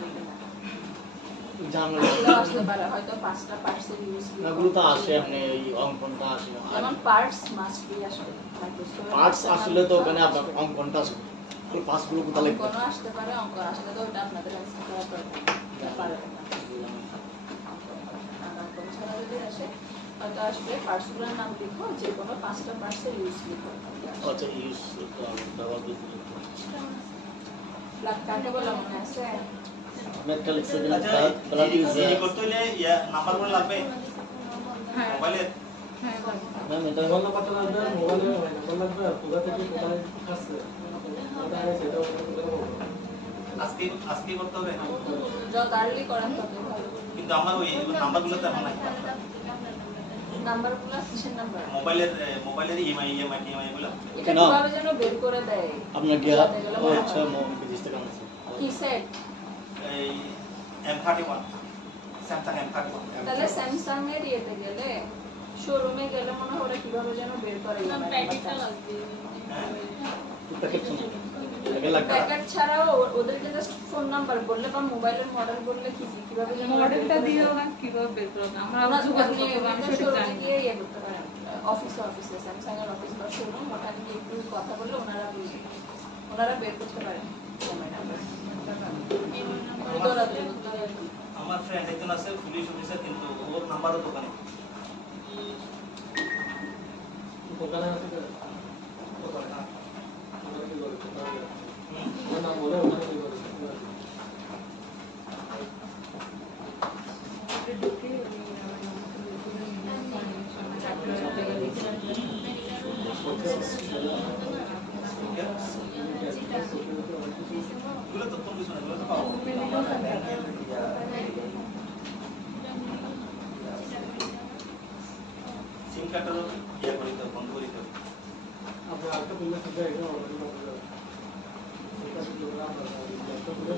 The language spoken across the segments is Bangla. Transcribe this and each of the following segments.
আসবে কিনা জানলে আসতে পারে হয়তো 5টা পার্টসের ইউজ নাগুলো তো আসে আপনি এই অঙ্কনটা আসে যেমন পার্টস মাস্ট বি আসবে পার্টস আসলে তো ওখানে আপনার অঙ্কনটা আসবে ওই পাঁচগুলো কোথায় লিখবেন অঙ্কনও আসতে পারে অঙ্ক আসলে তো ওটা আপনাদের অ্যান্সার করা পারবে না অঙ্কন ছাড়া যদি আসে হয়তো আসবে পার্টসগুলোর নাম লিখো যে কোনো 5টা পার্টসের ইউজ লিখো আচ্ছা ইউজ ব্যবহার করতে ব্লাড কাকে বলা মনে আছে মেটাল এক্সেল ব্লাড ইউজ করতে হলে ইয়া নাম্বারগুলো লাগবে মোবাইলে হ্যাঁ ম্যাম এটা মোবাইল নাম্বারটা লাগবে মোবাইলে নাম্বার লাগবে আর কোথা থেকে কোথায় আসছে কোথায় সেটা আজকে করতে হবে যত আর্লি করান তত ভালো কিন্তু আমার ওই নাম্বারগুলো তো এখন নাই নাম্বারগুলো কিসের নাম্বার মোবাইলের ইএমআই গুলো এটা কিভাবে যেন বের করে দেয় আপনার কি আচ্ছা মোবাইল জিনিসটা কেমন আছে কি সেট এই M31 স্যামসাং M31 তাহলে স্যামসাং এর ইয়েতে গেলে শোরুমে গেলে মনে হয় ওরা কিভাবে যেন বের করে প্যাকেটটা লাগবে প্যাকেট শুনুন প্যাকেট ছাড়াও ওদেরকে জাস্ট ফোন নাম্বার বললে বা মোবাইলের মডেল বললে কিভাবে যেন মডেলটা দিও না কিভাবে বের করব আমরা যোগাযোগ করব আমি সেটা জানি গিয়ে ইয়ে করতে পারেন অফিসে স্যামসাং এর অফিস বা শোরুম ওখানে গিয়ে একটু কথা বললে ওনারা বের করতে পারেন আমার ফ্রেন্ড একজন আছে পুলিশ অফিসার কিন্তু ওর নাম্বারও দোকানে দোকানে আছে দোকানে না আমরা কি বলবো ওর নাম বলে ওখানে কি বলবো এগুলো তো কোন কিছু না এগুলো তো পাবো সিম কার্ডেরও ইয়ে করি তো বন্ধ করি তো আপনি আরেকটা বললে সেটা এটা অলরেডি বলে দাও এটা কি বলবো আমরা একটা বলে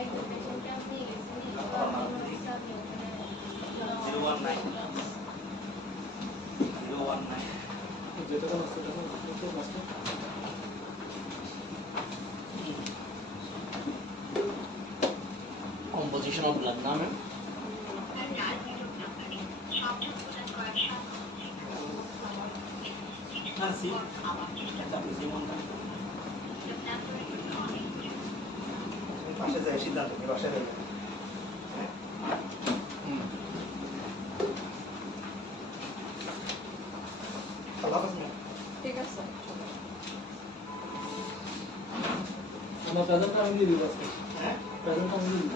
একদম পেশেন্টটা আপনি 019 যেটা কোন আছে তখন তো মাস্টার কম্পোজিশন অফ ব্লাড নামে না সিম আপনি সিম অন করেন পাশে যায় সিদ্ধান্ত নিয়ে বাসায় যাবেন ঠিক আছে আমার প্রেজেন্টটা আমি দিয়ে দিব আজকে হ্যাঁ প্রেজেন্টটা আমি দিয়ে দিব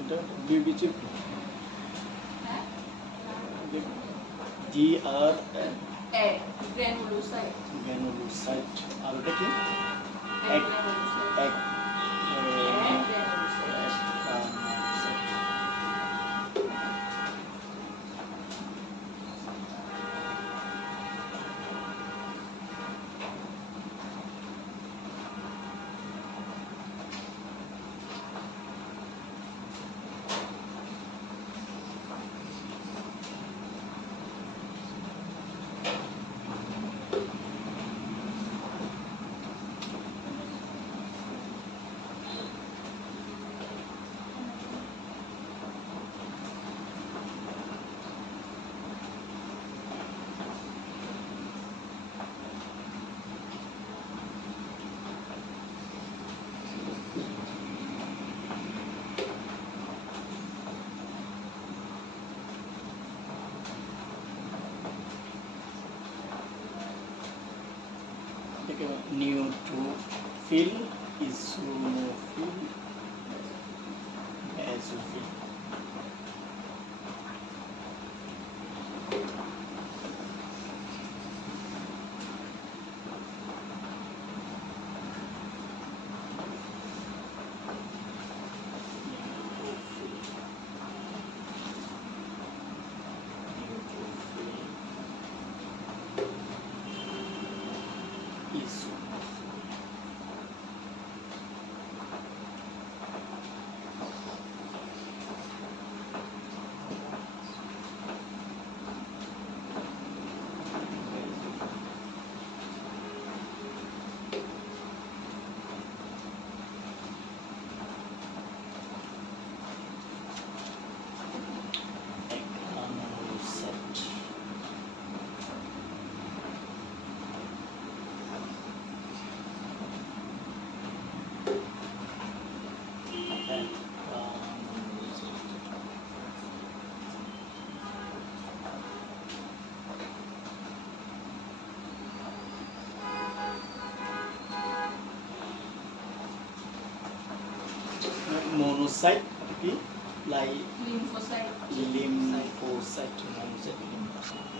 এটা বিবিচি হ্যাঁ GR এ গ্রানুলোসাইট গ্রানুলোসাইট আর ওটা কি গ্রানুলোসাইট এক granulocyte neutrophil eosinophil basophil monocyte কি লাই lymphocyte lymphocyte monocyte lymphocyte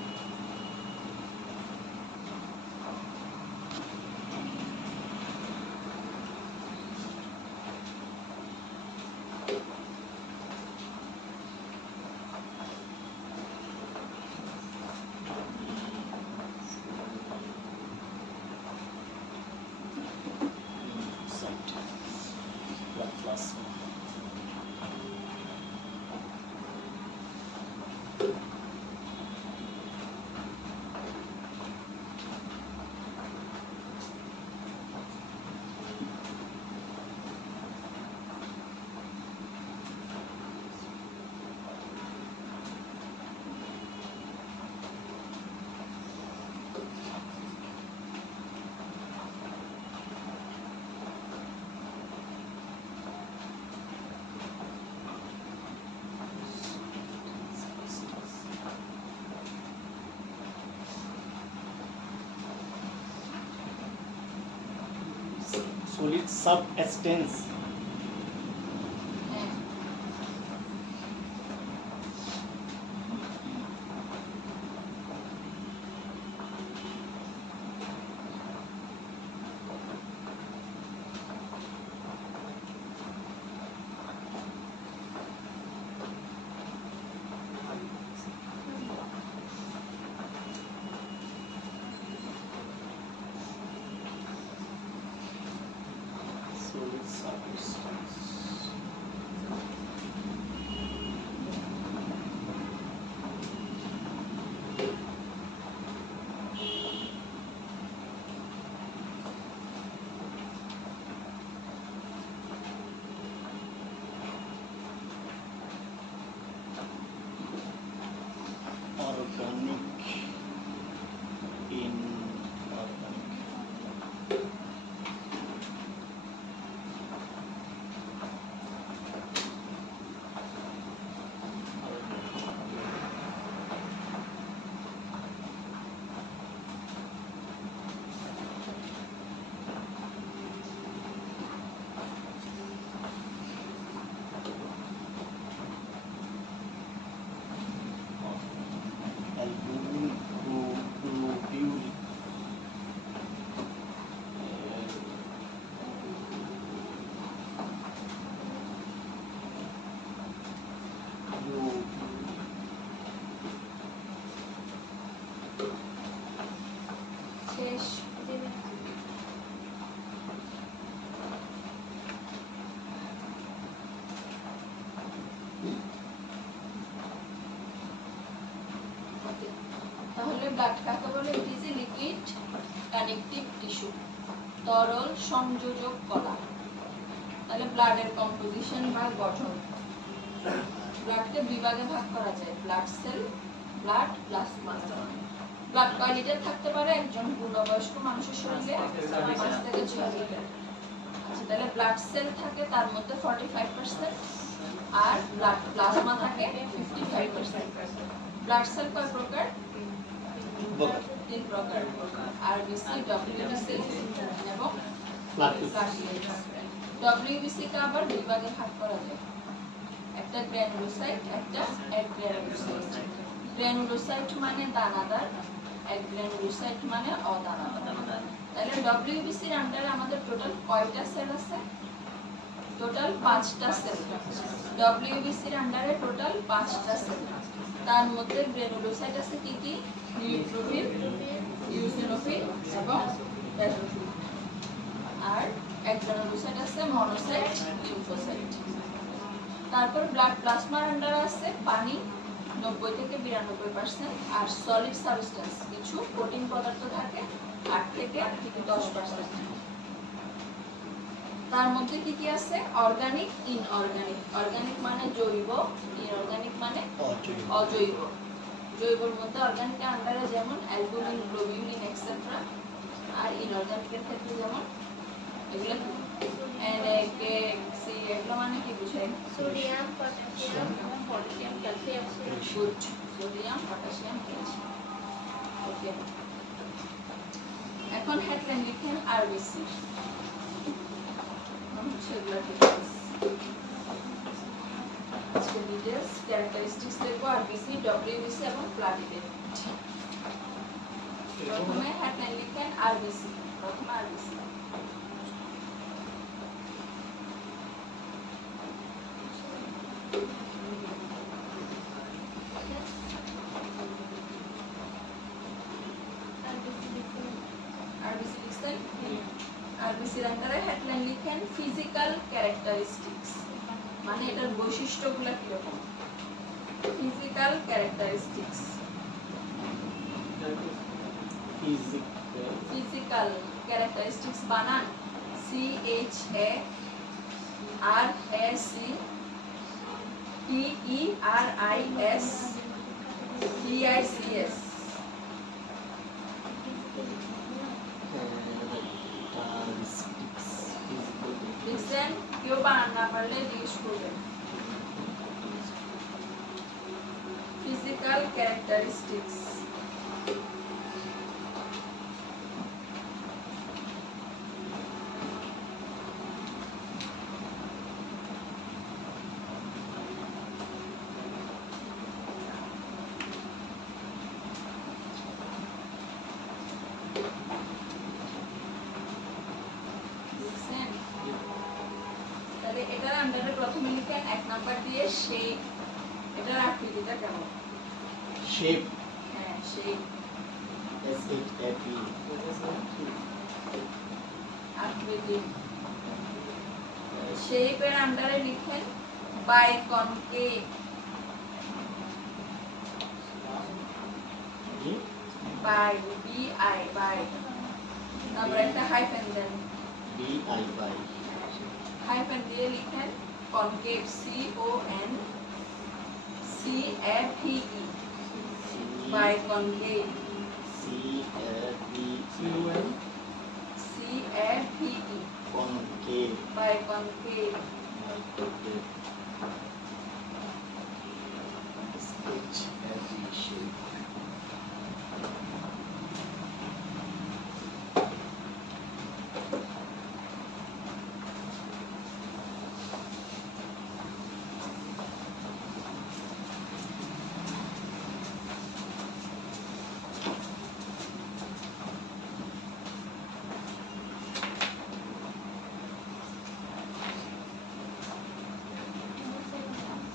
blood plasma solid substance হ্যাঁ solid substance organic inorganic blood কাকে বলে? It is a liquid connective tissue, তরল সংযোজক কলা। তাহলে ব্লাডের কম্পোজিশন বা গঠন, ব্লাডকে দুই ভাগে ভাগ করা যায়, blood cell, blood plasma. Blood কয় লিটার থাকতে পারে একজন পূর্ণবয়স্ক মানুষের শরীরে? 5 থেকে 6 লিটার। আচ্ছা, তাহলে ব্লাড সেল থাকে তার মধ্যে 45% আর ব্লাড প্লাজমা থাকে 55%। ব্লাড সেল কয় প্রকার? 3 প্রকার, আরবিসি, ডব্লিউবিসি এবং প্লাটিলেটস। ডব্লিউবিসি কে আবার দুই ভাগে ভাগ করা যায়, একটা গ্র্যানুলোসাইট, একটা অ্যাগ্রানুলোসাইট। গ্র্যানুলোসাইট মানে দানাদার, অ্যাগ্রানুলোসাইট মানে অদানাদার। তাহলে ডব্লিউবিসির আন্ডারে আমাদের টোটাল কয়টা সেল আছে? টোটাল 5টা সেল। ডব্লিউবিসির আন্ডারে টোটাল 5টা সেল। তার মধ্যে গ্র্যানুলোসাইট আছে কি কি? নিউট্রোফিল, ইওসিনোফিল এবং বেসোফিল। আর অ্যাগ্রানুলোসাইট আছে মনোসাইট, লিম্ফোসাইট। তারপর ব্লাড প্লাজমার আন্ডারে আছে পানি 90 থেকে 92% আর সলিড সাবস্টেন্স কিছু প্রোটিন পদার্থ থাকে 8 থেকে 10%। তার মধ্যে কি কি আছে? Organic, inorganic. অর্গানিক মানে জৈব, ইনঅর্গানিক মানে অজৈব। জৈবর মধ্যে অর্গানিকের আন্ডারে যেমন অ্যালবুমিন, গ্লোবিউলিন এক্সেট্রা, আর ইনঅর্গানিকের ক্ষেত্রে যেমন এগুলো এনএকে, সি, এগুলো মানে কি বুঝায়? Sodium, potassium, calcium. Good, sodium, potassium, calcium. Okay, এখন হেডলাইন লিখেন আরবিসি। সেগুলো ডিটেইলস, আজকে ডিটেইলস ক্যারেক্টারিস্টিক্স দেখবো আরবিসি, ডব্লিউবিসি এবং প্লাটিলেট। প্রথমে হেডলাইন লিখেন আরবিসি। প্রথমে আরবিসি। আরবিসি লিখছেন? আরবিসির আন্ডারে হেডলাইন লিখেন ফিজিক্যাল ক্যারেক্টারিস্টিক্স, মানে এটার বৈশিষ্ট্যগুলো কিরকম। ফিজিক্যাল ক্যারেক্টারিস্টিক্স, ফিজিক্যাল ক্যারেক্টারিস্টিক্স বানান CHARACTERISTICS। লিখছেন? কেউ বানান না পারলে জিজ্ঞেস করবেন। ফিজিক্যাল ক্যারেক্টারিস্টিক্স, এটার আন্ডারে প্রথমে লিখেন 1 নাম্বার দিয়ে শেপ। এটার আকৃতিটা কেমন? শেপ, হ্যাঁ শেপ, SHAP, আকৃতি। শেপের আন্ডারে লিখেন বাইকনকেভ। By, BI, bi. তারপর একটা হাইফেন দেন, BI, বাই। হাইফেন দিয়ে লিখেন concave, CONCAVE, biconcave, CAVE, concave, biconcave.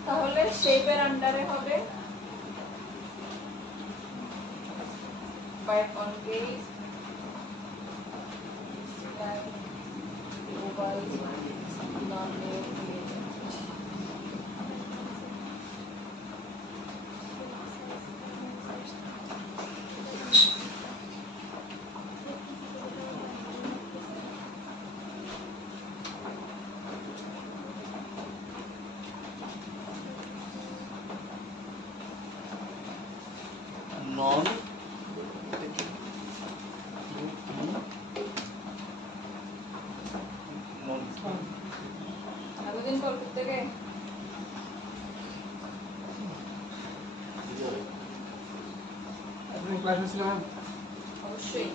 তাহলে শেপের আন্ডারে হবে বাইকনকেভ, ওভাল, নন-রেগুলার। নন এতদিন কল করতে গে আপনি ক্লাসে ছিলেন? অবশ্যই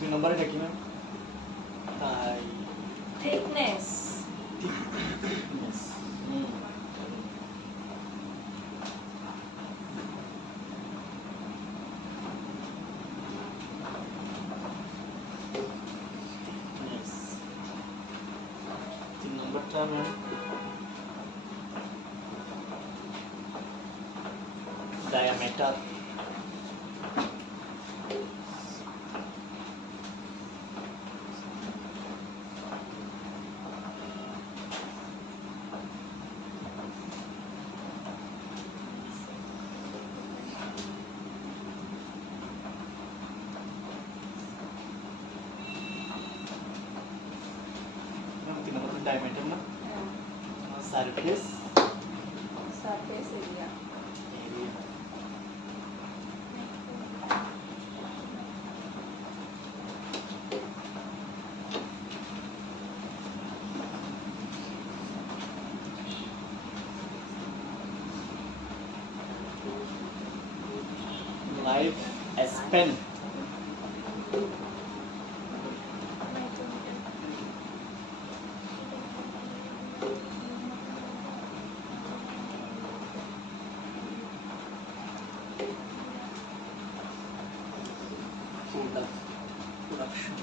দুই নম্বরে ডাকি ম্যাম তাই থিকনেস thickness. Thickness. 3 নম্বরটা ma'am diameter. diameter na surface surface area area life span production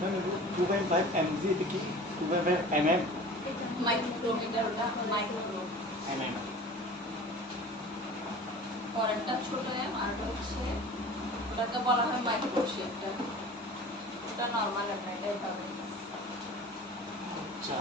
Ma'am, 2.5 mg দেখি 2.5 mm মাইক্রোমিটার ওটা মাইক্রো mm পরেরটা ছোট এম আর ওটা হচ্ছে ওটাকে বলা হয় মাইক্রো শেপটা ওটা নরমাল একটা এটাই পাবেন আচ্ছা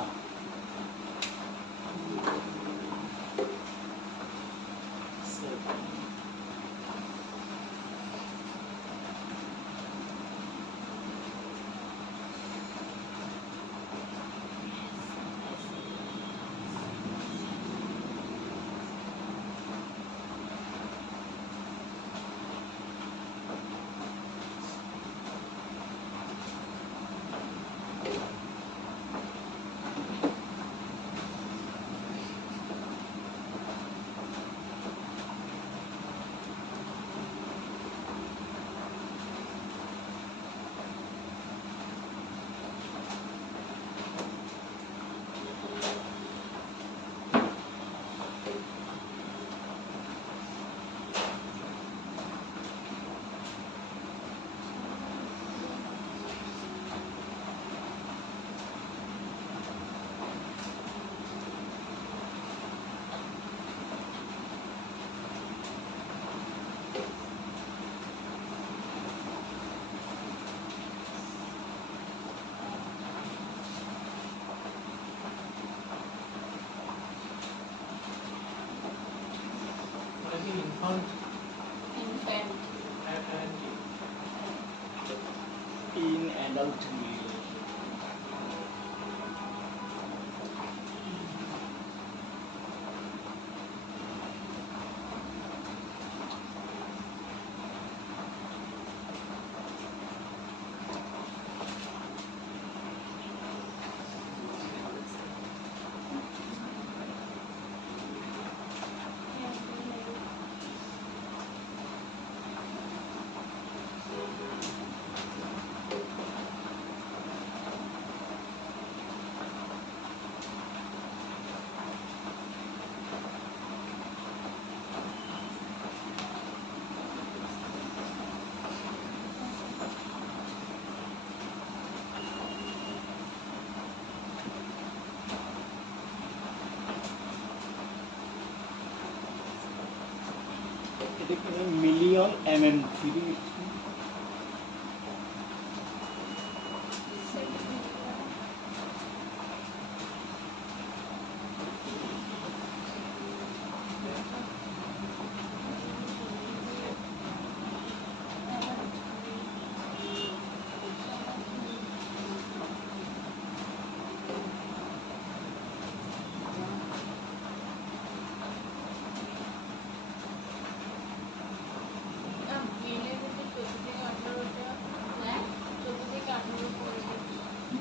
এটা কি মিলিয়ন mm3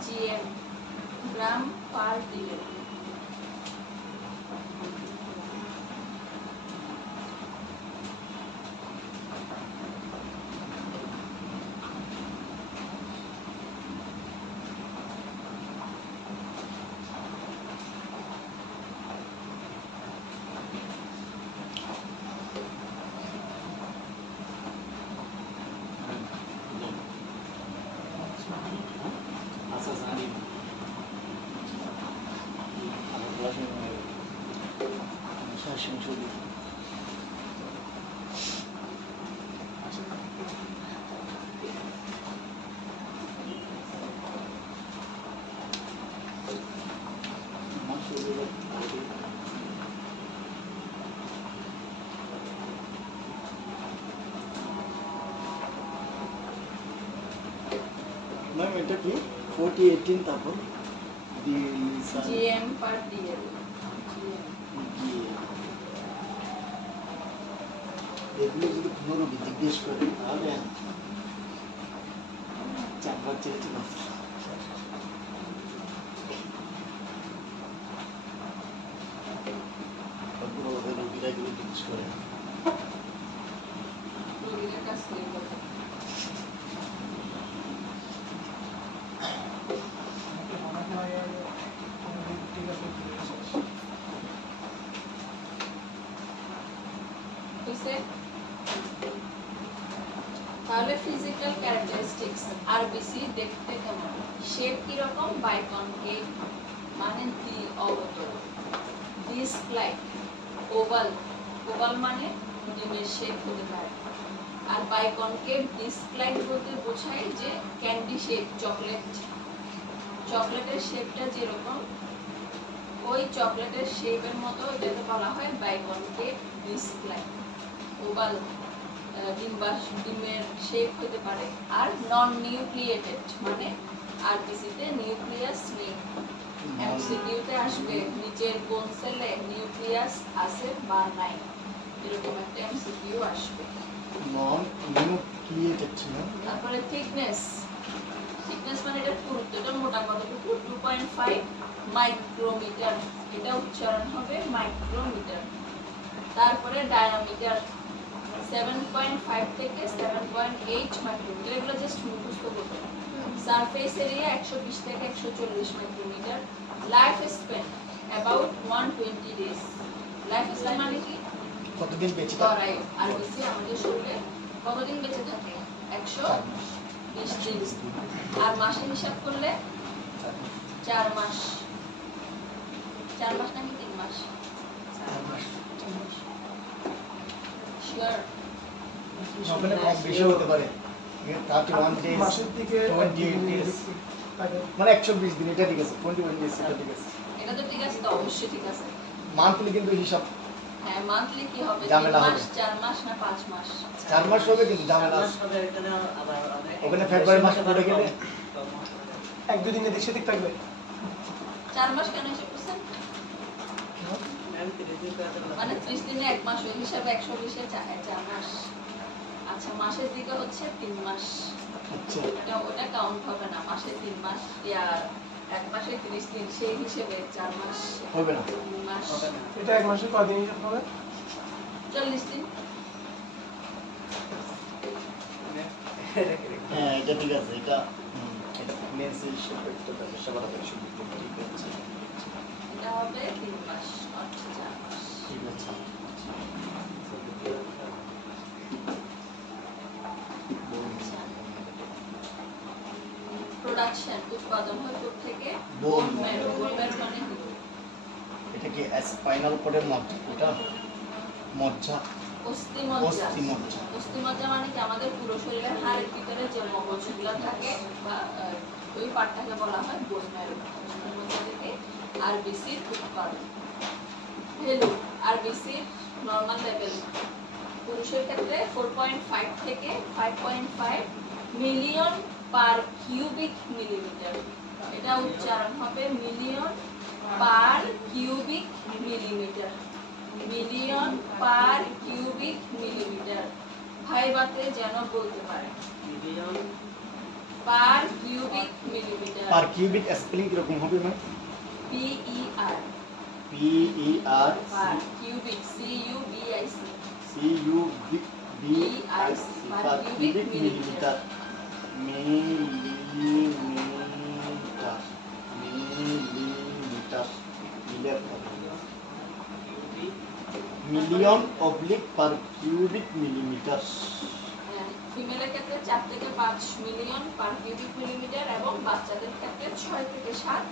GM গ্রাম পার দিলে আচ্ছা জানি আমার ক্লাসে শাসন চলি ম্যাম এটা কি 4018 তারপর GM পার DL এগুলো যদি কোনো জিজ্ঞেস করে তাহলে চারবার চেয়েছি না পুরো রোগীরা এগুলো জিজ্ঞেস করে রোগীদের কাছ থেকে বলতে হইছে তাহলে ফিজিক্যাল ক্যারেক্টারিস্টিক্স আরবিসি দেখতে কেমন শেপ কি রকম বাইকনকেভ মানে দ্বি অবতল ডিস্ক লাইক ওভাল ওভাল মানে ডিমের শেপ হতে পারে আর বাইকনকেভ ডিস্ক লাইক বলতে বোঝায় যে ক্যান্ডি শেপ চকলেটের শেপটা যেরকম ওই চকলেটের শেপের মতো এটাকে বলা হয় বাইকনকেভ ডিস্ক লাইক ওভাল ডিমের শেপ হতে পারে আর নন নিউক্লিয়েটেড মানে আরবিসিতে নিউক্লিয়াস নেই এমসিকিউতে আসবে নিচের কোন সেলে নিউক্লিয়াস আছে বা নাই এরকম একটা এমসিকিউ আসবে নন নিউক্লিয়েটেড ছিল তারপরে থিকনেস মানে এটা পুরুত্ব এটা মোটা কতটুকু 2.5 মাইক্রোমিটার এটা উচ্চারণ হবে মাইক্রোমিটার তারপরে ডায়ামিটার 7.5 থেকে 7.8 মাইক্রোমিটার এগুলো জাস্ট মুখস্থ করতে সারফেস এরিয়া 120 থেকে 140 micrometre life span about 120 days life span মানে কি কতদিন বেঁচে গড়াই আর বেশি আমাদের শরীরে কতদিন বেঁচে থাকে 120 দিন আর মাসে হিসাব করলে 4 মাস 4 মাস নাকি 3 মাস শিওর ওখানে কম বেশি হতে পারে 31 ডেজ মাসের দিকে 28 ডেজ মানে 120 দিন এটা ঠিক আছে 21 ডেজ এটা ঠিক আছে এটা তো ঠিক আছে তো অবশ্যই ঠিক আছে মান্থলি কিন্তু হিসাব হ্যাঁ মান্থলি কি হবে 3 ঝামেলা মাস হবে। 4 মাস না 5 মাস 4 মাস হবে কিন্তু ঝামেলা আছে ওখানে ফেব্রুয়ারি মাসে পড়ে গেলে 1-2 দিনে দেশে ঠিক থাকবে 4 মাস কেন হিসাব করছেন মানে 30 দিনে 1 মাস ওই হিসাবে 120 এ 4 মাস আচ্ছা মাসের দিকে হচ্ছে 3 মাস আচ্ছা ওটা কাউন্ট হবে না মাসে 3 মাস আর 1 মাসে 30 দিন সেই হিসেবে 4 মাস হবে না 3 মাস এটা 1 মাসে কয়দিন হিসাব হবে 40 দিন হ্যাঁ এটা ঠিক আছে এটা এটা প্রেগন্যান্সি হিসাব করতে হবে সবার আগে শুরু করতে ঠিক আছে এটা হবে 3 মাস অর্থাৎ 4 মাস ঠিক আছে প্রোডাকশন উৎপাদন হয় কোথা থেকে বোন ম্যারো মানে এটা কি স্পাইনাল কর্ডের মজ্জা এটা মজ্জা অস্থিমজ্জা। অস্থিমজ্জা। অস্থিমজ্জা মানে কি আমাদের পুরো শরীরের হাড়ের ভিতরে যে মগজগুলো থাকে বা ওই পার্টটাকে বলা হয় বোন ম্যারো। অস্থিমজ্জা থেকে আরবিসির উৎপাদন। ভ্যালু আরবিসির নরমাল লেভেল পুরুষের ক্ষেত্রে 4.5 থেকে 5.5 মিলিয়ন পার কিউবিক মিলিমিটার। এটা উচ্চারণ হবে million per cubic millimetre. Million per cubic millimetre. ভাইবাতে যেন বলতে পারে million per cubic millimetre. Per cubic spelling কিরকম হবে ma'am? PER PER per cubic CUBIC CUBIC per cubic millimetre. Millimetre million oblique per cubic millimetre. ফিমেলের ক্ষেত্রে 4 থেকে 5 মিলিয়ন পার কিউবিক মিলিমিটার এবং বাচ্চাদের ক্ষেত্রে 6 থেকে 7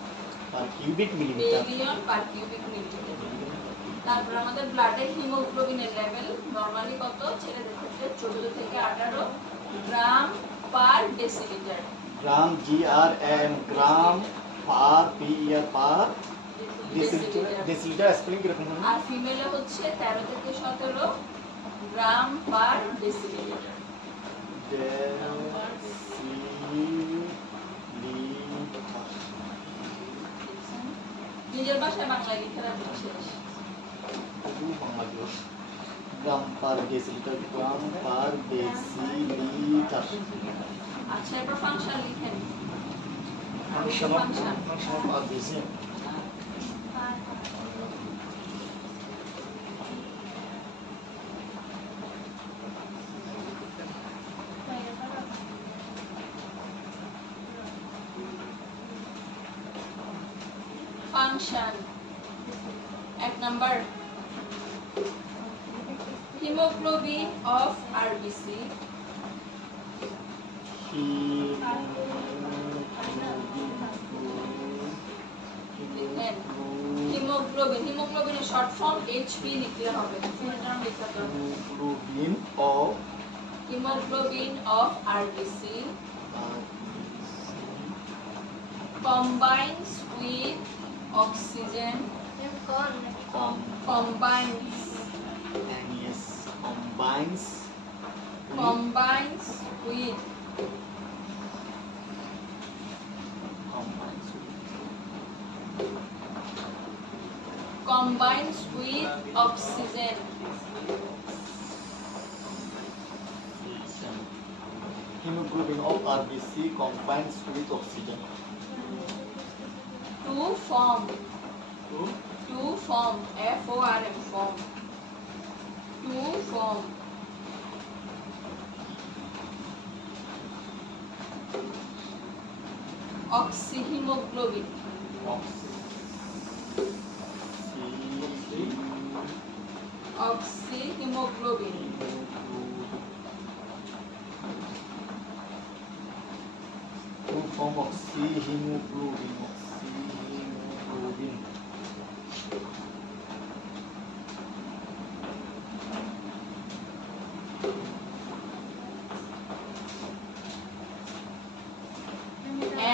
পার cubic millimetre. Million per cubic millimetre. তারপর আমাদের ব্লাডে হিমোগ্লোবিনের লেভেল নরমালি কত? ছেলেদের ক্ষেত্রে 14 থেকে 18 গ্রাম পার ডেসিলিটার। গ্রাম GRAM গ্রাম পার PER পার ডেসিলিটার স্পেলিং কিরকম হবে? আর ফিমেলে হচ্ছে 13 থেকে 17 গ্রাম পার ডেসিলিটার। নিজের ভাষায় বাংলায় লিখে রাখবেন শেষ। গ্রাম পার ডেসিলিটার গ্রাম পার ডেসিলিটার। আচ্ছা এবার ফাংশন লিখেন। Function per deci function 1 number haemoglobin of RBC লিখেন হিমোগ্লোবিনের শর্ট ফর্ম HP লিখলে হবে। ফুল নাম লেখাতে হবে haemoglobin of RBC combines with oxygen combines with oxygen hemoglobin of RBC combines with oxygen to form FORM form to form oxyhemoglobin oxyhemoglobin to form oxyhemoglobin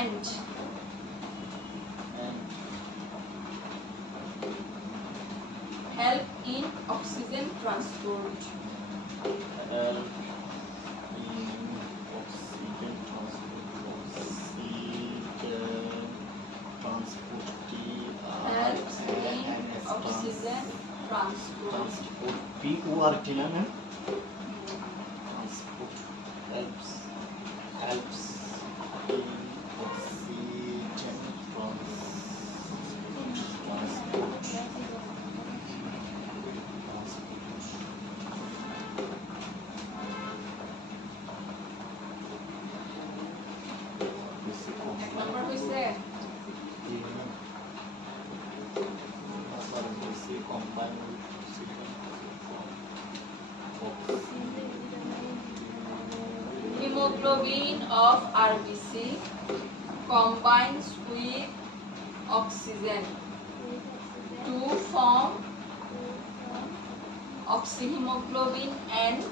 and help in oxygen transport helps in oxygen transport PORT na ma'am transport helps in oxygen number হইছে hemoglobin of RBC combines with oxygen to form oxyhemoglobin and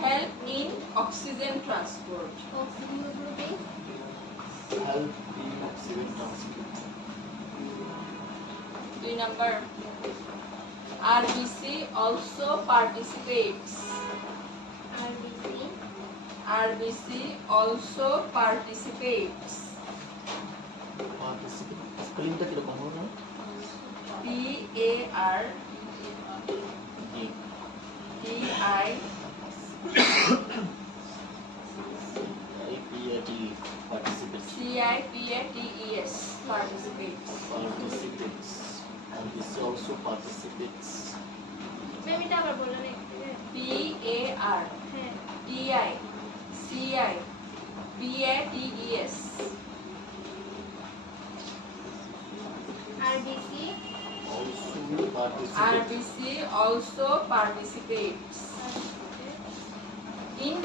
help in oxygen transport. Oxyhemoglobin. help in oxygen transport. 2 number, RBC also participates. RBC also participates. Participate. স্পেলিংটা কি রকম হবে? participates. PARTIPATES participates. Participates. RBC also participates. Ma'am এটা আবার বলেন একটু। PARTICIPATES RBC. Also participates. RBC also participates in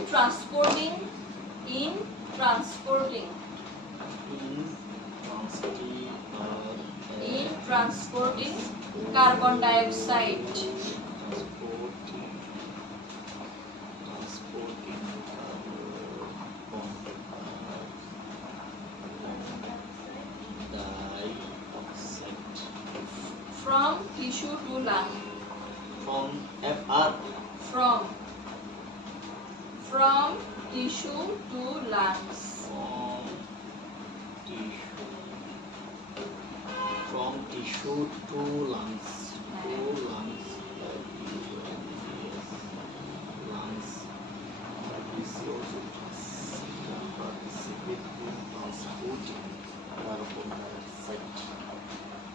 transporting carbon dioxide. From tissue to lung. From FR. From tissue to lungs. From tissue to lungs. Lungs. RBC also participate in transporting carbon dioxide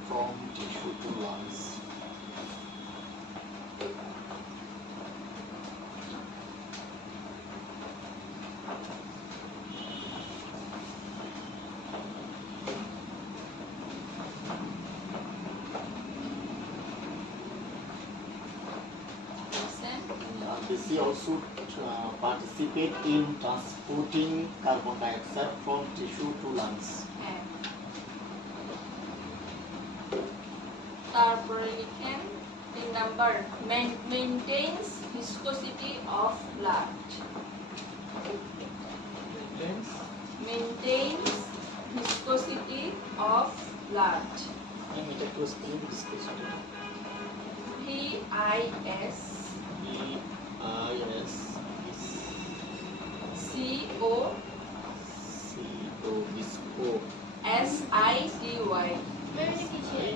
from tissue to lungs. RBC also participate in transporting carbon dioxide from tissue to lungs. তারপরে লিখেন 3 number, maintains viscosity of blood. Maintains viscosity of blood. এটা কি স্পেলিং ডিসকাস করতে? VIS CO visco SITY. Ma'am এটা কিসের?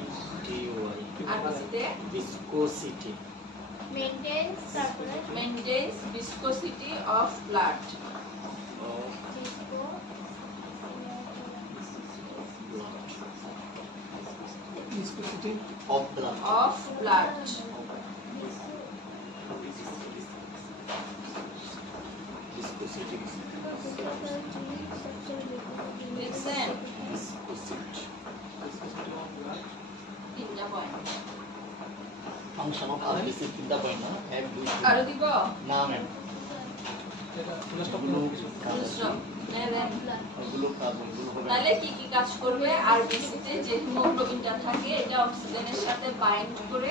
RBCতে viscosity. Maintains তারপরে maintains viscosity of blood. Viscosity Of blood. Of blood. Viscosity. লিখছেন Viscosity. 3টা পয়েন্ট। Function of RBC তিনটা পয়েন্ট না? 1 2 আরো দিব? না ম্যাম। এটা ফুল স্টপ ওগুলো কাজ বুঝলাম। দেন ওগুলো কাজ ওগুলো হবে। তাহলে কি কি কাজ করবে? আরবিসিতে যে হিমোগ্লোবিনটা থাকে এটা অক্সিজেনের সাথে বাইন্ড করে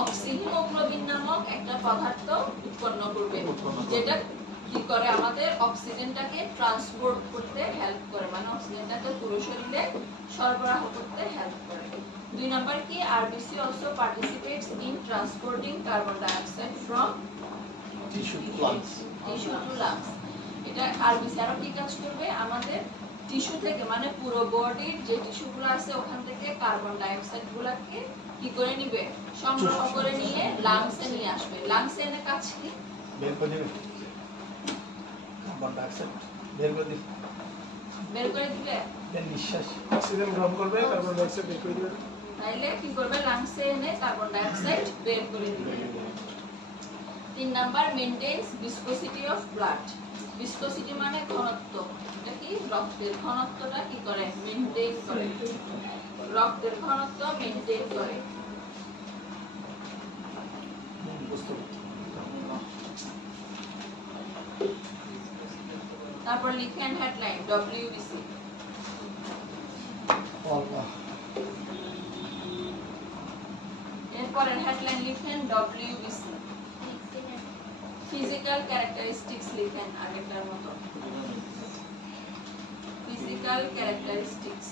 অক্সিহিমোগ্লোবিন নামক একটা পদার্থ উৎপন্ন করবে, যেটা কি করে আমাদের অক্সিজেনটাকে ট্রান্সপোর্ট করতে হেল্প করে, মানে অক্সিজেনটাকে পুরো শরীরে সরবরাহ করতে হেল্প করে। 2 নাম্বার কি, RBC also participates in transporting carbon dioxide from tissue plants. Tissue to lungs. এটা আরবিসি আরো কি কাজ করবে? আমাদের টিস্যু থেকে, মানে পুরো বডির যে টিস্যুগুলো আছে ওখান থেকে কার্বন ডাইঅক্সাইড গুলাকে কি করে নিবে? সংগ্রহ করে নিয়ে লাংসে নিয়ে আসবে। লাংসে এনে কাজ কি? বের করে দিবে কার্বন ডাইঅক্সাইড বের করে দিবে, বের করে দিবে। দেন নিঃশ্বাস অক্সিজেন গ্রহণ করবে, কার্বন ডাইঅক্সাইড বের করে দিবে। তাইলে কি করবে? লাংসে এনে কার্বন ডাইঅক্সাইড বের করে দিবে। 3 number, maintains viscosity of blood. Viscosity মানে ঘনত্ব। এটা কি? রক্তের ঘনত্বটা কি করে? মেইনটেইন করে। রক্তের ঘনত্ব মেইনটেইন করে। তারপর লিখেন হেডলাইন ডব্লিউবিসি। এর এরপরের হেডলাইন লিখেন WBC ফিজিক্যাল ক্যারেক্টারিস্টিক্স লিখেন আগেরটার মতো ফিজিক্যাল ক্যারেক্টারিস্টিক্স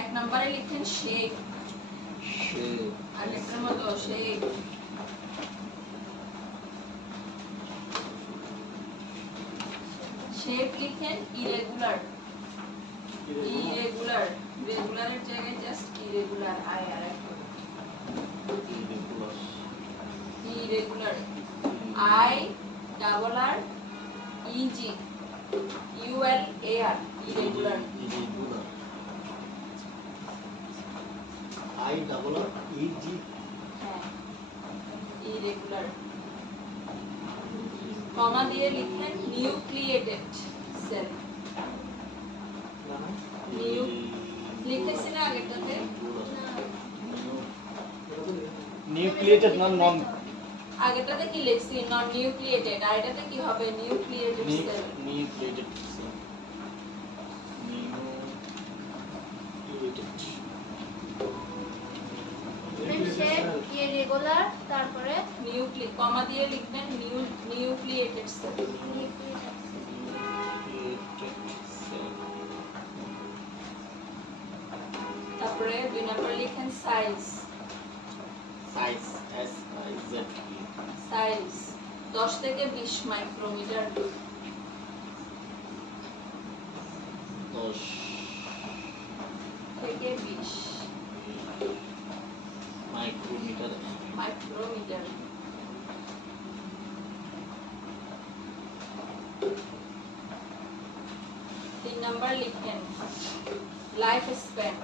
এক নম্বরে লিখেন শেপ আগেরটার মতো শেপ শেপ লিখেন ইরেগুলার রেগুলারের জায়গায় just irregular I R irregular I double R E G ULAR irregular I double R E G হ্যাঁ ইরেগুলার কমা দিয়ে লিখেন নিউক্লিয়েটেড সেল লিখেছি না আগেরটাতে nucleated non আগেরটাতে কি লিখছি নন নিউক্লিয়েটেড আর এটাতে কি হবে nucleated cell nucleated cell nucleated shape irregular তারপরে কমা দিয়ে লিখবেন নিউক্লিয়েটেড সেল তারপরে 2 নম্বর লিখেন size size S I Z E size 10 থেকে 20 মাইক্রোমিটার 10 থেকে 20 micrometer মাইক্রোমিটার তিন নাম্বার লিখেন life span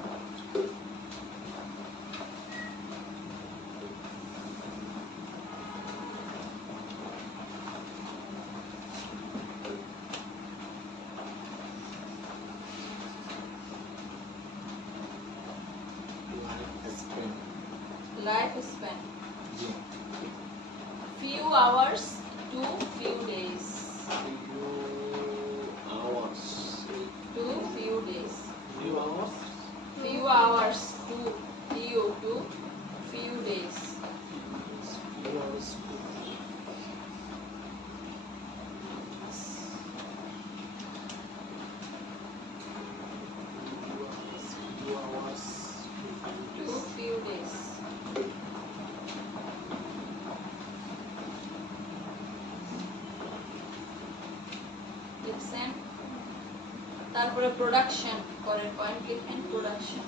life span few hours to few days to few days few hours few hours to few days to few days লিখছেন তারপরে প্রোডাকশন পরের পয়েন্ট লিখেন প্রোডাকশন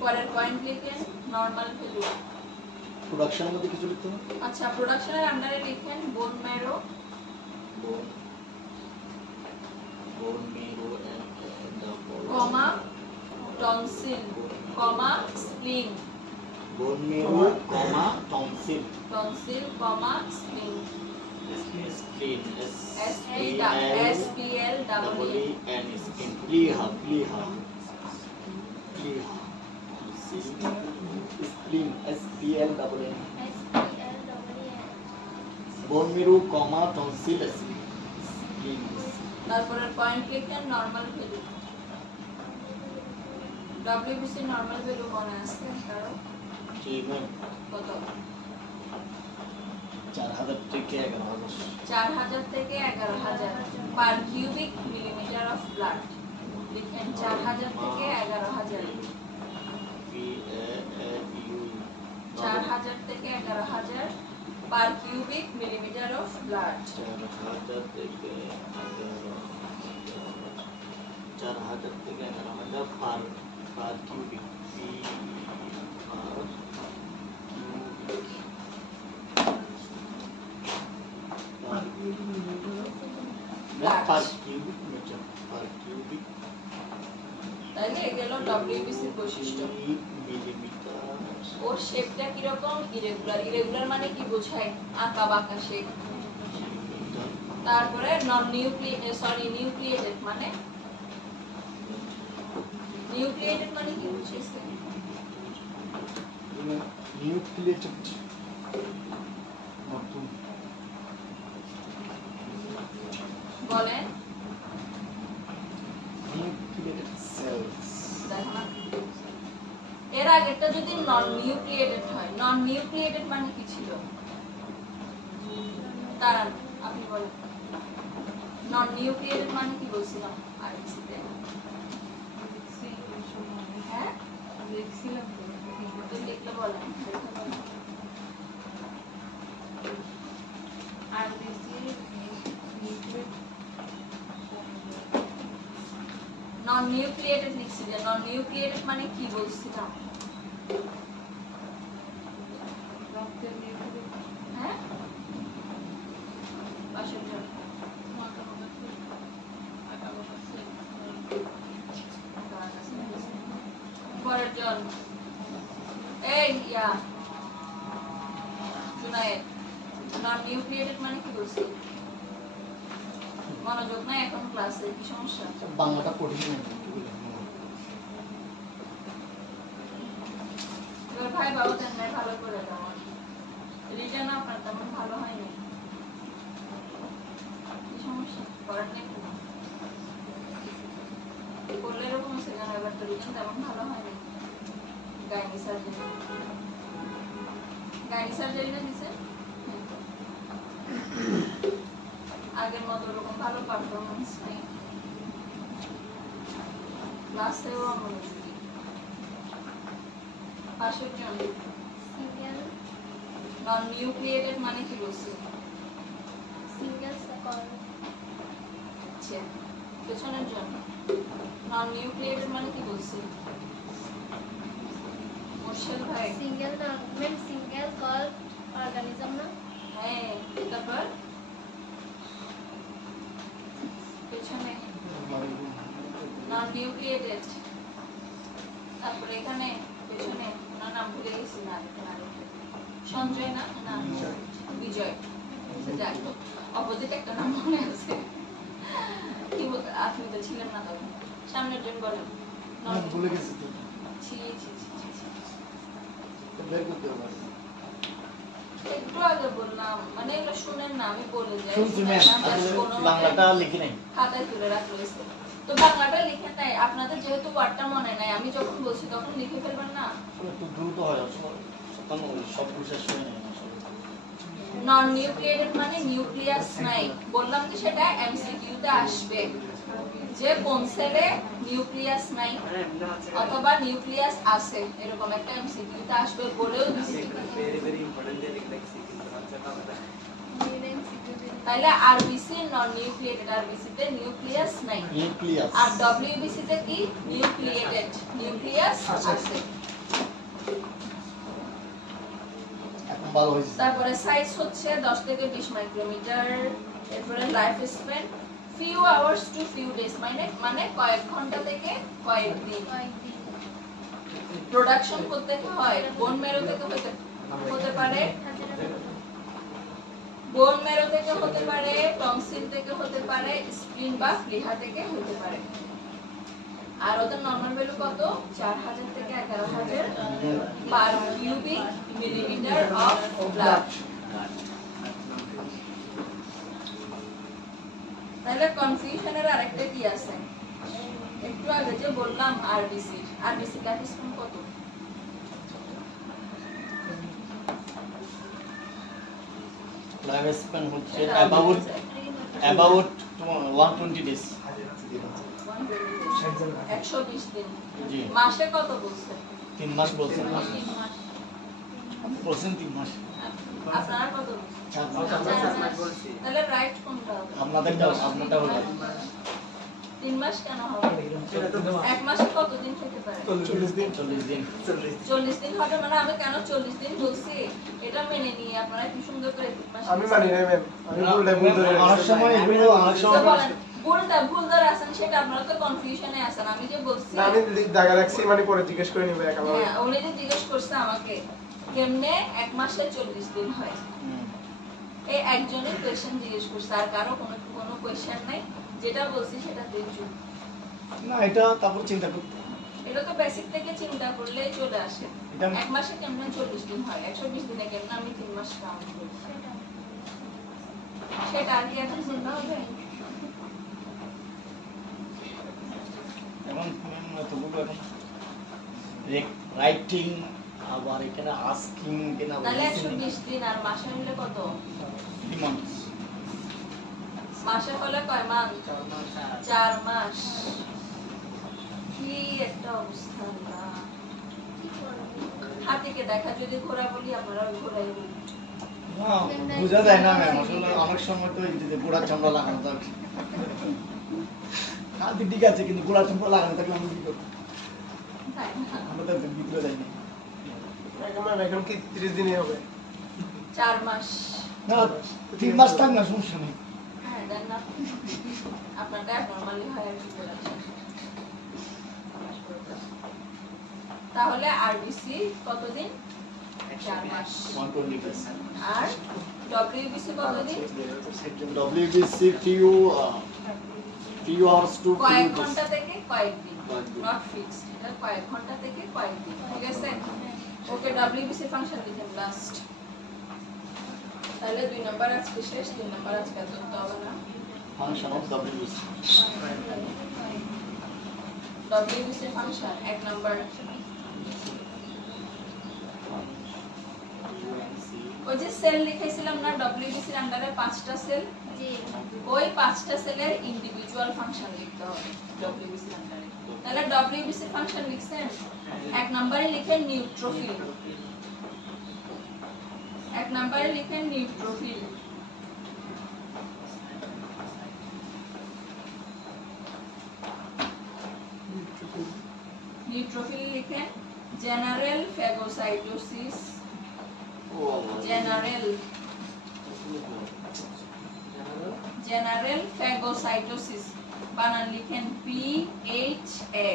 পরের পয়েন্ট লিখেন নরমাল ভ্যালু প্রোডাকশনের মধ্যে কিছু লিখতে হবে আচ্ছা প্রোডাকশনের আন্ডারে লিখেন বোন ম্যারো কমা টনসিল কমা স্প্লিন বোন মেরু কমা টনসিল টনসিল কমা spleen spleen SPL double E N spleen প্লিহা স্প্লিন SPL double N বোন মেরু কমা টনসিল স্প্লিন তারপরের পয়েন্ট লিখেন normal value WBC normal value মনে আছে কারো ঠিক আছে কত 4000 থেকে 11000 4000 থেকে 11000 per cubic millimetre of blood লিখেন 4000 থেকে 11000 4000 থেকে 11000 per cubic millimetre of blood 4000 থেকে 11000 10,000 থেকে 11,000 per cubic per cubic metre তাহলে এগুলো WBC বৈশিষ্ট্য। মিলিমিটার ওর শেপটা কিরকম? ইরেগুলার। ইরেগুলার মানে কি বোঝায়? আঁকা বাঁকা শেপ। তারপরে নিউক্লিয়েটেড মানে কি বুঝেছে? নিউক্লিয়েটেড নতুন বলেন। নিউক্লিয়েটেড সেলস দেখো না, এর আগেরটা যদি নন নিউক্লিয়েটেড হয়, নন নিউক্লিয়েটেড মানে কি ছিল? দাঁড়ান, আপনি বলেন। নন নিউক্লিয়েটেড মানে কি বলছিলাম আরবিসিতে? হ্যাঁ, দেখছিলাম তো লিখলে বলেন। নন নিউক্লিয়েটেড লিখছি যে নন নিউক্লিয়েটেড মানে কি বলছিলাম? হ্যাঁ, পাশের জন। পরের জন। এই ইয়া জুনায়েদ, নন নিউক্লিয়েটেড মানে কি বলছি? মনোযোগ নাই এখন ক্লাসে, কি সমস্যা? বাংলাটা কঠিন এবার ভাই বাবু দেন ভালো করে দাও। রিটার্ন আপনার তেমন ভালো হয়নি, কি সমস্যা? করার নেই করলে এরকম হচ্ছে কেন? এবার তো রিটার্ন তেমন ভালো হয়নি। গাইনি সার্জারি না দিছে, আগের মতো ওরকম ভালো পারফরমেন্স নেই, ক্লাসেও অমনোযোগী। পাশের জন। সিঙ্গেল নন নিউক্লিয়েটেড মানে কি বলছি? সাকল আচ্ছা, পেছনের জন। নন নিউক্লিয়েটেড মানে কি বলছি? মোর্শেদ ভাই। সিঙ্গেল নন সিঙ্গেল কল অর্গানিজম না? হ্যাঁ, তারপর পেছনে নন নিউক্লিয়েটেড। তারপরে এখানে পেছনে ওনার নাম ভুলে গেছি না, সঞ্জয় না, না বিজয়, যাই হোক অপোজিট একটা নাম মনে আছে। কি বলতে, আপনি তো ছিলেন না তখন। সামনের জন বলেন। ভুলে গেছি তো ছি ছি ছি ছি ছি। বের করতে হবে। একটু আগে বললাম, মানে এগুলো শুনেন না, আমি বলে যাই। শুনছি ম্যাম, আসলে বাংলাটা লিখি নাই, খাতায় তুলে রাখলো। তো বাংলাটা লিখে নাই, আপনাদের যেহেতু ওয়ার্ডটা মনে নাই, আমি যখন বলছি তখন লিখে ফেলবেন না। একটু দ্রুত হয় আসলে, সব বিশেষ হয় না নন নিউক্লিয়েটেড মানে নিউক্লিয়াস নাই, বললাম কি সেটা এমসিকিউ তে আসবে, যে কোন সেলে নিউক্লিয়াস নাই অথবা নিউক্লিয়াস আছে, এরকম একটা এমসিকিউ তে আসবে বলেও দিছি। তাহলে আরবিসি নন নিউক্লিয়েটেড, আরবিসি তে নিউক্লিয়াস নাই, নিউক্লিয়াস, আর ডব্লিউবিসি তে কি নিউক্লিয়েটেড, নিউক্লিয়াস আছে। এখন ভালো হয়েছে। তারপরে সাইজ হচ্ছে 10 থেকে 20 মাইক্রোমিটার। এরপরে life span few hours to few days, মানে কয়েক ঘন্টা থেকে কয়েক দিন। কয়েকদিন প্রোডাকশন করতে হয় বোন মেরো থেকে হতে পারে, বোন মেরো থেকে হতে পারে, টনসিল থেকে হতে পারে, স্প্লিন বা প্লিহা থেকে হতে পারে। আর ওদের নরমাল ভ্যালু কত? 4000 থেকে 11000 per cubic millimetre of blood. তাহলে কনফিউশনের আরেকটা কি আছে? একটু আগে যে বললাম আরবিসি, আরবিসি ক্যাপিসিটি কত? লাইফ স্প্যান হচ্ছে অ্যাবাউট 120 ডেজ, 120 দিন। জি মাসে কত বলছে? 3 মাস বলছেন, 3 মাস। আপনি বলছেন 3 মাস, আপনারা কত বলছেন? 4 মাস। তাহলে রাইট কোনটা হবে? আপনারটা হলো 3 মাস কেন হবে? সেটা তো এক মাসে কতদিন খেতে পারে? 40 দিন 40 দিন 40 দিন হবে মানে আমি কেন 40 দিন বলছি এটা মেনে নিয়ে আপনারা কি সুন্দর করে 3 মাস আমি মানি না ম্যাম আমি ভুল ধরে অনেক সময় এগুলো অনেক তো সময় বলেন ভুল ধরে আছেন সেটা আপনারা তো কনফিউশনে আছেন আমি যে বলছি না আমি দাগা রাখছি মানে পরে জিজ্ঞেস করে নিব একেবারে হ্যাঁ উনি যে জিজ্ঞেস করছে আমাকে কেমনে এক মাসে 40 দিন হয় এই একজনের কোশ্চেন জিজ্ঞেস করছে আর কারো কোনো কোশ্চেন নাই যেটা বলছি সেটাতে চুপ না এটা তারপর চিন্তা করতে এটা তো বেসিক থেকে চিন্তা করলেই চলে আসে এটা এক মাসে কেমনে 40 দিন হয় 120 দিনে কেমনে আমি 3 মাস কাউন্ট করি সেটা আর কি এখন শুনতে হবে এখন এতগুলো এখন রাইটিং আবার এখানে আস্কিং এখানে তাহলে 120 দিন আর মাসে হলে কত ডিমান্ডস মাসে হলে কয় মাস 4 মাস কি একটা অবস্থা না হাতিকে দেখা যদি ঘোড়া বলি আপনারা ওই ঘোড়াই বলি না বোঝা যায় না ম্যাম আসলে অনেক সময় তো এই যে গোড়া চামড়া লাগানো থাকে হাতি ঠিক আছে কিন্তু গোড়া চামড়া লাগানো থাকলে আমি কি করব তাই না আমরা তো ভিতরে যাই না ম্যাম এখন কি 30 দিনই হবে 4 মাস না 3 মাস থাক না সমস্যা নেই হ্যাঁ দেন না আপনারটা নরমালি হয় আর কি বলা যায়। তাহলে আরবিসি কতদিন 4 মাস 120 days আর ডব্লিউবিসি কতদিন WBC few hours to কয়েক few days. ঘন্টা থেকে কয়েকদিন কয়েকদিন। নট ফিক্সড এটা কয়েক ঘন্টা থেকে কয়েকদিন ঠিক আছে ওকে ডব্লিউবিসি ফাংশন লিখেন লাস্ট তাহলে 2 নাম্বার আজকে শেষ 3 নাম্বার আজকে ধরতে হবে না function of WBC WBC function 1 number ওই যে সেল লিখেছিলাম না ডব্লিউবিসি এর আন্ডারে 5টা সেল জি ওই 5টা সেলের ইন্ডিভিজুয়াল ফাংশন লিখতে হবে ডব্লিউবিসি এর আন্ডারে তাহলে ডব্লিউবিসি ফাংশন লিখছেন 1 নম্বরে লিখেন নিউট্রোফিল 1 নম্বরে লিখেন নিউট্রোফিল নিউট্রোফিল লিখেন জেনারেল ফ্যাগোসাইটোসিস জেনারেল ফ্যাগোসাইটোসিস বানান লিখেন PHA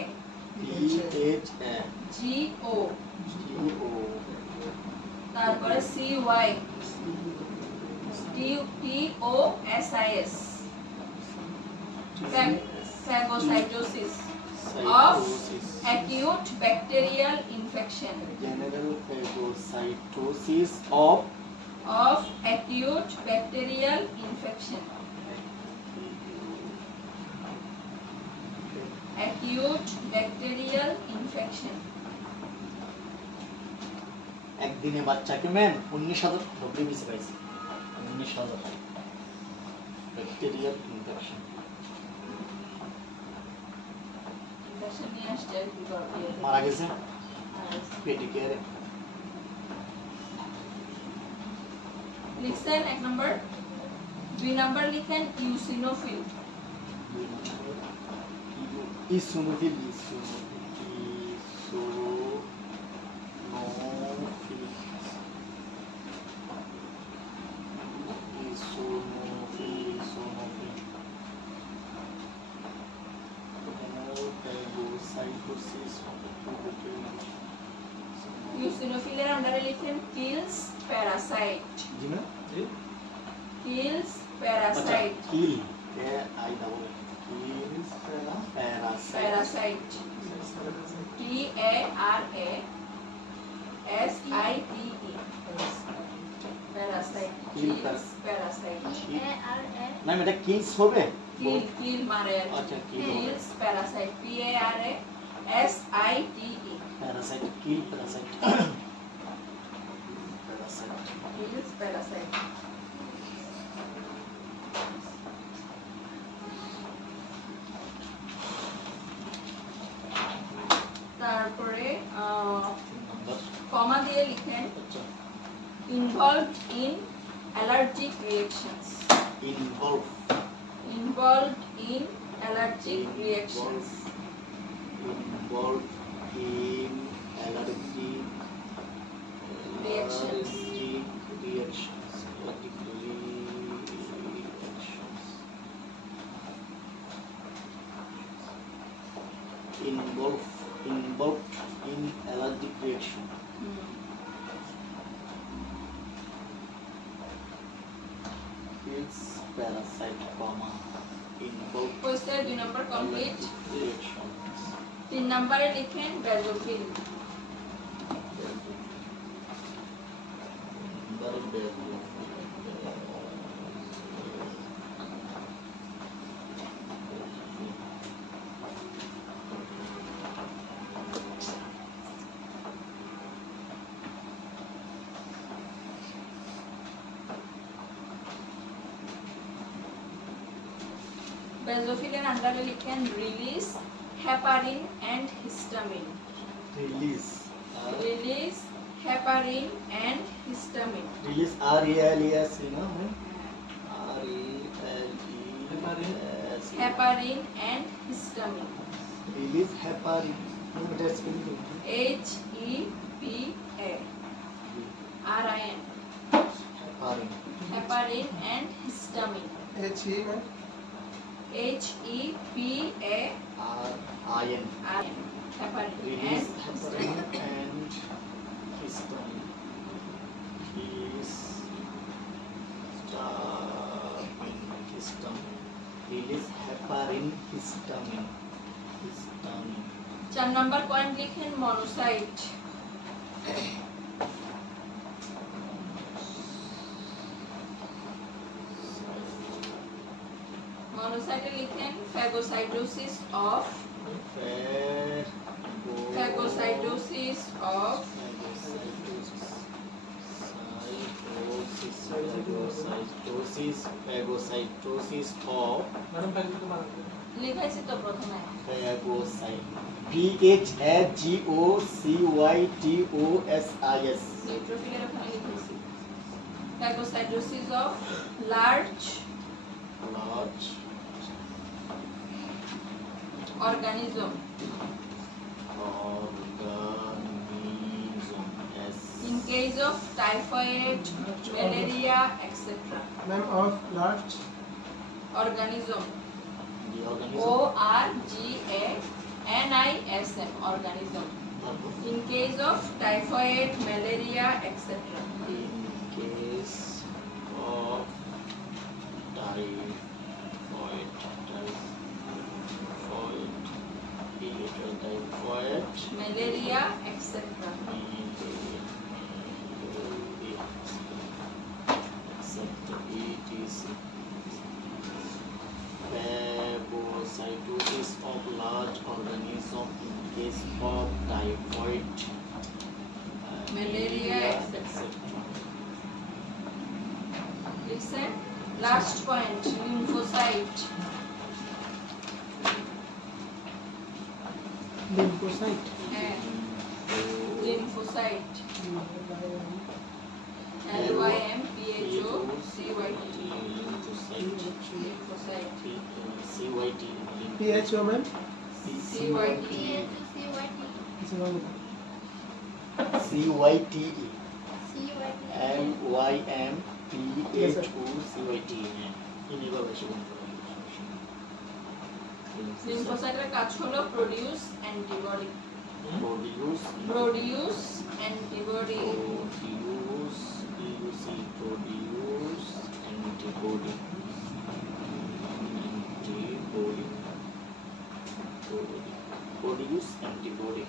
GO তারপরে CY TOSIS phagocytosis of acute bacterial infection general phagocytosis of acute bacterial infection acute bacterial infection একদিনে বাচ্চাকে ম্যাম 19,000 WBC পাইছে 19,000 ব্যাকটেরিয়াল ইনফেকশন infection নিয়ে আসছে আর কি করবে মারা গেছে পেডিকেয়ারে লিখছেন 1 নাম্বার 2 নাম্বার লিখেন ইউসিনোফিল ইসোনোফিল ইউসিনোফিলের আন্ডারে লিখেন কিলস প্যারাসাইট জি না kills Parasite kill I double kills Parasite PARASITE Parasite kills Parasite না এটা কিলস হবে কিল মারে আচ্ছা কিল কিলস প্যারাসাইট PARASITE প্যারাসাইট কিল প্যারাসাইট প্যারাসাইট কিলস প্যারাসাইট তারপরে নাম্বার কমা দিয়ে লিখেন আচ্ছা involved in allergic reactions involve involved in Allergic reactions. Involved in allergic Reactions. reactions. Involved in allergic reaction. It's parasite, involved হয়েছে 2 নাম্বার কমপ্লিট। reactions. 3 নম্বরে লিখেন বেজোফিল। বেজোফিলের আন্ডারে লিখেন release heparin and histamine. Release. Release heparin and histamine. Release RELES, you know, RELES. Heparin and histamine. Release heparin. That's spelling. HEPA RIN Heparin. heparin and histamine. HEPA RIN. heparin Release and heparin and histamine. Histamine. Release heparin, histamine. 4 number point লিখেন মনোসাইট। মনোসাইটে লিখেন phagocytosis of phagocytosis of phagocytosis of madam packet তো মারা লিখাইছি তো প্রথমে। phagocytosis. PHAGOCYTOSIS. নিউট্রোফিলের ওখানে লিখেছি phagocytosis of large organism in case of typhoid, malaria, etc. Ma'am, of large Organism. The organism. ORGANISM. Organism. In case of typhoid, malaria, etc. In case of typhoid, Malaria, etc. Phagocytosis of large organism in case of typhoid, Malaria, etc. Listen, last point, lymphocyte. lymphocyte. Lymphocyte. Lymphocyte. PHO, ma'am. CYT. CYTE. Yes, sir. LYMPHOCYTE. লিম্ফোসাইটের কাজ হলো produce antibody. Produce antibody. Produce antibody.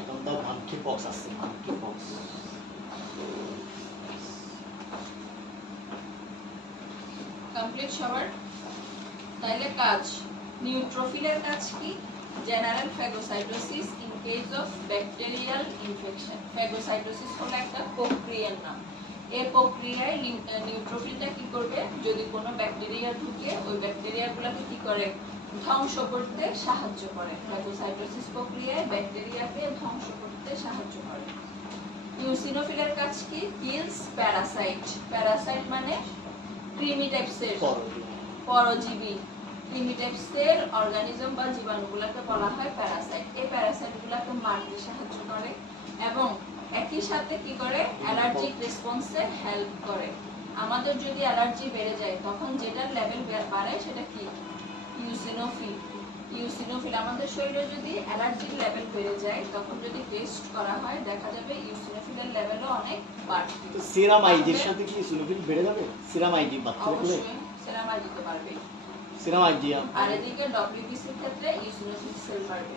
এখন তার monkeypox আছে, monkeypox. কমপ্লিট সবার? তাইলে কাজ নিউট্রোফিলের কাজ কি? General phagocytosis in case of bacterial infection. Phagocytosis হলো একটা প্রক্রিয়ার নাম। এই প্রক্রিয়ায় নিউট্রোফিলটা কি করবে? যদি কোনো ব্যাকটেরিয়া ঢুকে ওই ব্যাকটেরিয়াগুলোকে কি করে? ধ্বংস করতে সাহায্য করে। ফ্যাগোসাইটোসিস প্রক্রিয়ায় ব্যাকটেরিয়াকে ধ্বংস করতে সাহায্য করে। ইউসিনোফিলের কাজ কি? Kills Parasite. প্যারাসাইট মানে কৃমি টাইপসের পরজীবী ক্রিমি টাইপসের অর্গানিজম বা জীবাণুগুলোকে বলা হয় প্যারাসাইট। এই প্যারাসাইটগুলোকে মারতে সাহায্য করে এবং একই সাথে কি করে অ্যালার্জিক রেসপন্সে হেল্প করে। আমাদের যদি অ্যালার্জি বেড়ে যায় তখন যেটার লেভেল বাড়ে সেটা কি ইউসিনোফিল। ইউসিনোফিল আমাদের শরীরে যদি অ্যালার্জির লেভেল বেড়ে যায় তখন যদি টেস্ট করা হয় দেখা যাবে ইউসিনোফিলের লেভেলও অনেক বাড়বে। তো সিরাম আইজির সাথে কি ইসোনোফিল বেড়ে যাবে? সিরাম আইজি বাচ্চা হলে অবশ্যই সেরামাই দিতে পারবে। সিরাম আইজি আর এদিকে ডব্লিউবিসির ক্ষেত্রে ইউসিনোফিল সেল বাড়বে।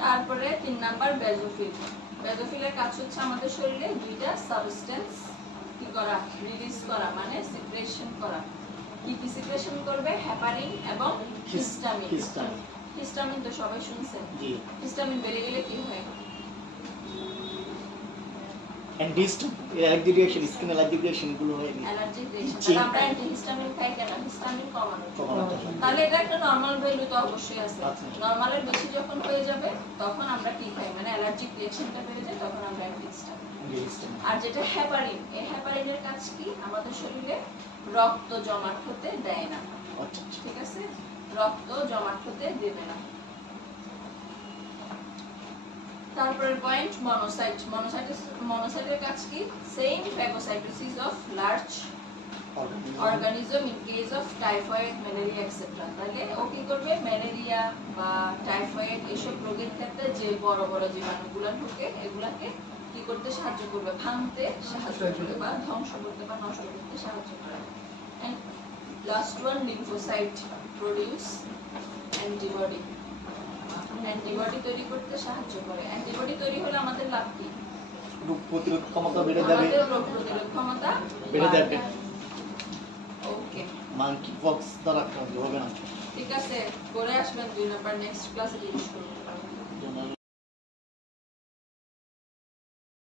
তারপরে 3 নাম্বার বেজোফিল। বেজোফিলের কাজ হচ্ছে আমাদের শরীরে দুইটা সাবস্টেন্স কি করা রিলিজ করা মানে সিক্রেশন করা। কি কি সিক্রেশন করবে? হেপারিন এবং হিস্টামিন। হিস্টামিন। হিস্টামিন তো সবাই শুনছেন। জি। হিস্টামিন বেড়ে গেলে কি হয়? Antihistamine allergy reaction skin allergy reaction গুলো হয় অ্যালার্জিক রিঅ্যাকশন। জি। তাহলে আমরা অ্যান্টিহিস্টামিন খাই কেন? হিস্টামিন কমানোর জন্য। কমানোর জন্য। তাহলে এটা একটা নরমাল ভ্যালু তো অবশ্যই আছে। আচ্ছা। নরমালের বেশি যখন হয়ে যাবে তখন আমরা কি খাই মানে অ্যালার্জিক রিঅ্যাকশনটা বেড়ে যায় তখন আমরা অ্যান্টিহিস্টামিন। অ্যান্টিহিস্টামিন। আর যেটা হেপারিন, এই হেপারিনের কাজ কি আমাদের শরীরে রক্ত জমাট হতে দেয় না। আচ্ছা আচ্ছা। ঠিক আছে, রক্ত জমাট হতে দেবে না। তারপরে পয়েন্ট মনোসাইট। মনোসাইটের কাজ কি? Same phagocytosis of large organism in case of typhoid, malaria etcetera. তাহলে ও কি করবে? ম্যালেরিয়া বা টাইফয়েড এসব রোগের ক্ষেত্রে যে বড় বড় জীবাণুগুলো ঢুকে এগুলাকে কি করতে সাহায্য করবে? ভাঙতে সাহায্য করবে বা ধ্বংস করতে বা নষ্ট করতে সাহায্য করে। And last one lymphocyte produce antibody. Antibody তৈরি করতে সাহায্য করে। অ্যান্টিবডি তৈরি হলে আমাদের লাভ কি? রোগ প্রতিরোধ ক্ষমতা বেড়ে যাবে। আমাদের রোগ প্রতিরোধ ক্ষমতা বেড়ে যাবে। ওকে, মাঙ্কি পক্স দ্বারা আক্রান্ত হবে না। ঠিক আছে, করে আসবেন 2 নাম্বার নেক্সট ক্লাসে জিজ্ঞেস করব।